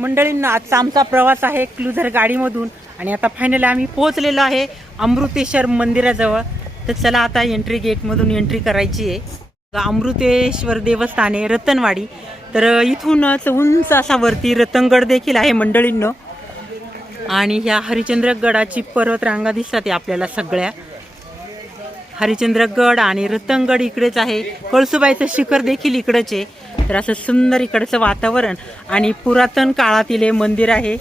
मंडळींना आजचा आमचा प्रवास आहे क्लुझर गाडीमधून आणि आता फायनली आम्ही पोहोचलेलो आहे अमृतेश्वर मंदिराजवळ. तर चला आता एंट्री गेटमधून एंट्री करायची आहे. अमृतेश्वर देवस्थान आहे रतनवाडी. तर इथूनच उंच असा वरती रतनगड देखील आहे मंडळींनो. आणि ह्या हरिश्चंद्रगडाची पर्वतरांगा दिसतात आहे आपल्याला सगळ्या. हरिश्चंद्रगड आणि रतनगड इकडेच आहे. कळसुबाईचं शिखर देखील इकडेच आहे. तर असं सुंदर इकडचं वातावरण आणि पुरातन काळातील हे मंदिर आहे.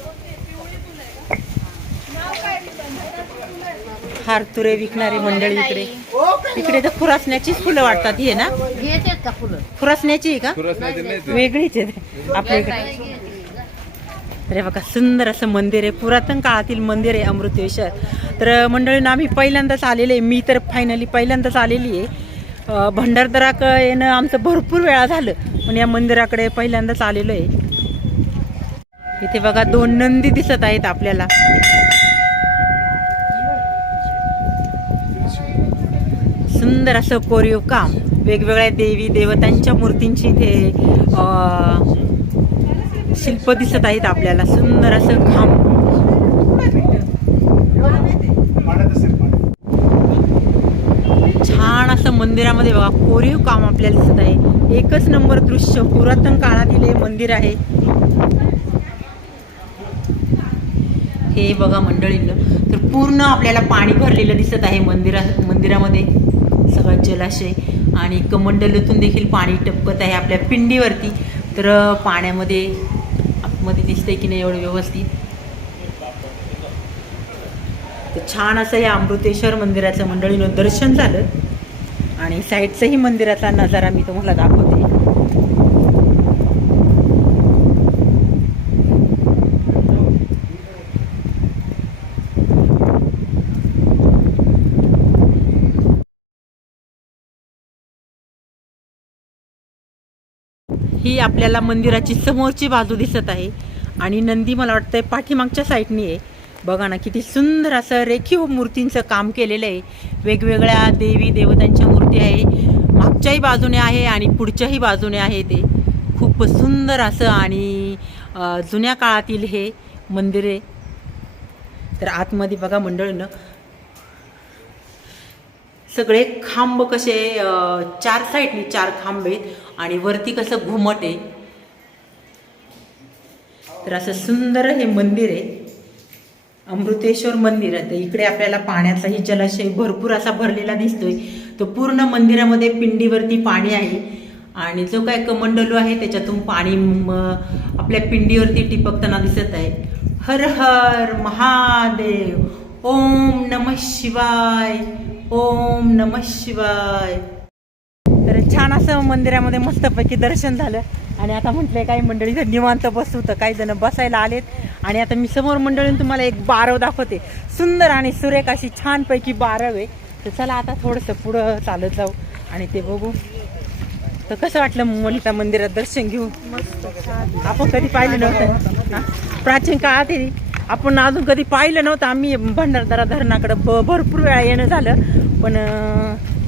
हार तुरे विकणारी मंडळी इकडे. इकडे तर खुरासण्याचीच फुलं वाटतात. हे ना खुरासण्याची आहे का? वेगळीच आहे आपल्या इकडे. अरे बघा सुंदर असं मंदिर आहे. पुरातन काळातील मंदिर आहे अमृतेश्वर. तर मंडळींना आम्ही पहिल्यांदाच आलेले आहे. मी तर फायनली पहिल्यांदाच आलेली आहे. भंडारदरा येणं आमचं भरपूर वेळा झालं पण या मंदिराकडे पहिल्यांदाच आलेलो आहे. इथे बघा 2 नंदी दिसत आहेत आपल्याला. सुंदर असं कोरीव काम. वेगवेगळ्या देवी देवतांच्या मूर्तींची इथे शिल्प दिसत आहेत आपल्याला. सुंदर असं खांब. छान असं मंदिरामध्ये बघा कोरीव काम आपल्याला दिसत आहे. एकच नंबर दृश्य. पुरातन काळातील हे मंदिर आहे. हे बघा मंडळींना. तर पूर्ण आपल्याला पाणी भरलेलं दिसत आहे मंदिरामध्ये. सगळं जलाशय आणि कमंडलूतून देखील पाणी टपकत आहे आपल्या पिंडीवरती. तर पाण्यामध्ये आतमध्ये दिसतंय की नाही एवढं व्यवस्थित. तर छान असं या अमृतेश्वर मंदिराचं मंडळीनं दर्शन झालं. आणि साईडचाही मंदिराचा नजारा मी तुम्हाला दाखवते. ही आपल्याला मंदिराची समोरची बाजू दिसत आहे आणि नंदी मला वाटतंय पाठीमागच्या साईडनी आहे. बघा ना किती सुंदर असं रेखीव मूर्तींचं काम केलेलं आहे. वेगवेगळ्या देवी देवतांच्या मूर्ती आहे. मागच्याही बाजूने आहे आणि पुढच्याही बाजूने आहे. ते खूप सुंदर असं आणि जुन्या काळातील हे मंदिर आहे. तर आतमध्ये बघा मंडळीनं सगळे खांब कसे 4 साईडनी 4 खांब आहेत आणि वरती कसं घुमट आहे. तर असं सुंदर हे मंदिर आहे अमृतेश्वर मंदिर आहे. तर इकडे आपल्याला पाण्याचाही जलाशय भरपूर असा भरलेला दिसतोय. तो पूर्ण मंदिरामध्ये पिंडीवरती पाणी आहे आणि जो काय कमंडलू आहे त्याच्यातून पाणी आपल्या पिंडीवरती टिपकताना दिसत आहे. हर हर महादेव. ओम नमः शिवाय. ओम नमः शिवाय. तर छान असं मंदिरामध्ये मस्तपैकी दर्शन झालं आणि आता म्हटलंय काही मंडळी तर निवांत बसू. तर काही जण बसायला आलेत आणि आता मी समोर मंडळीने तुम्हाला एक बारव दाखवते. सुंदर आणि सुरेख अशी छानपैकी बारव आहे. तर चला आता थोडंसं पुढं चालत जाऊ आणि ते बघू. तर कसं वाटलं मोनिका मंदिरात दर्शन घेऊ? आपण कधी पाहिलं नव्हतं. प्राचीन काळात आपण अजून कधी पाहिलं नव्हतं. आम्ही भंडारदरा धरणाकडं भरपूर वेळा येणं झालं पण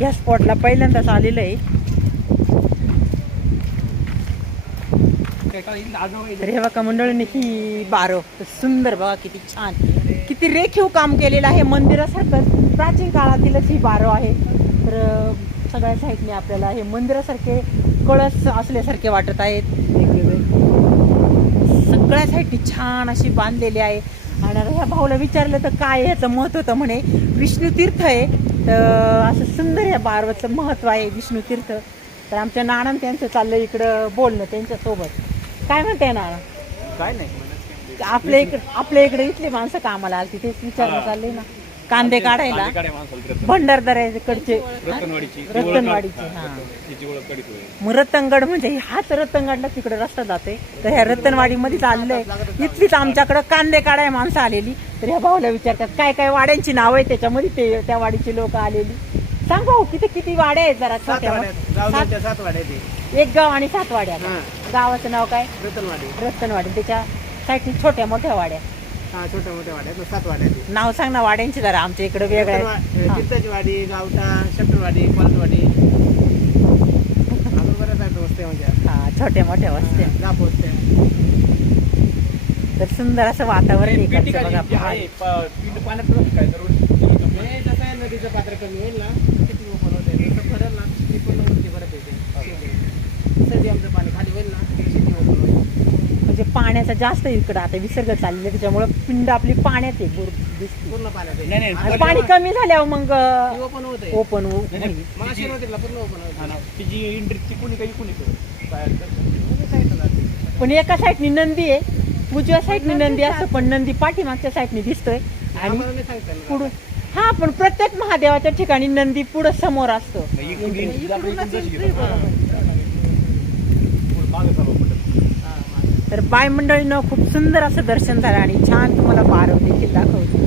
या स्पॉटला पहिल्यांदाच आलेलं आहे. तर हे बघा मंडळीने ही बारव सुंदर बघा किती छान किती रेखीव काम केलेलं आहे मंदिरासारखं. प्राचीन काळातीलच ही बारव आहे. तर सगळ्या साईडने आपल्याला हे मंदिरासारखे कळस असल्यासारखे वाटत आहेत वेगवेगळे. सगळ्या साईडनी छान अशी बांधलेली आहे. आणि ह्या भाऊला विचारलं तर काय याचं महत्त्व, तर म्हणे विष्णू तीर्थ आहे. तर असं सुंदर ह्या बारवतचं महत्त्व आहे विष्णू तीर्थ. तर आमच्या नाणं त्यांचं चाललं इकडं बोलणं त्यांच्यासोबत. काय म्हणते नाणं? काय नाही आपल्या इकडे इथली माणसं कामाला आली, तेच विचारणं चाललंय ना. कांदे काढायला भंडारदऱ्याकडचे रतनवाडीची. हा मग रतनगड म्हणजे हाच रतनगडला तिकडे रस्ता जाते. तर ह्या रतनवाडीमध्ये चाललंय. इथलीच आमच्याकडं कांदे काढाय माणसं आलेली. तर ह्या भाऊला विचारतात काय काय वाड्यांची नाव आहे त्याच्यामध्ये, ते त्या वाडीची लोक आलेली. सांग भाऊ किती वाड्या आहेत जरा? 7 वाड्या. एक गाव आणि 7 वाड्या. गावाचं नाव काय? रतनवाडी. त्याच्या साईडनी छोट्या मोठ्या वाड्या. छोट्या मोठ्या वाड्या 7 वाड्या. नाव सांग ना वाड्यांची जरा. आमच्या इकडे वेगळं आहे. चित्ताची वाडी, गावठा, शट्टरवाडी, कोलटवाडी, अजून बऱ्याच आहेत वस्त्या म्हणजे. हा छोट्या मोठ्या वस्त्या. गाप वस्त्या. तर सुंदर असं वातावरण इकडचं बघा. पाण्यात काय तर जसं आहे नदीचं पात्र कमी होईल ना किती ओपन होते तसं भरेल ना ती पण वरती भरत येते. सध्या आमचं पाणी खाली होईल ना शेती ओपन होईल. म्हणजे पाण्याचा जास्त इकडं आता विसर्ग चालले त्याच्यामुळे पिंड आपली पाण्यात आहे पूर्ण पाण्यात आणि पाणी कमी झाल्यावर मग ओपन होते. ओपन माशी नदीला पूर्ण ओपन होते. तिची एंट्री कोणी काही कोणी पण एका साईडनी नंदी आहे, उजव्या साईडनी नंदी असतं, पण नंदी पाठीमागच्या साईडनी दिसतोय. आणि पुढून हा पण प्रत्येक महादेवाच्या ठिकाणी नंदी पुढं समोर असतो. तर बाय मंडळीनं खूप सुंदर असं दर्शन झालं आणि छान तुम्हाला बारव देखील दाखवतो.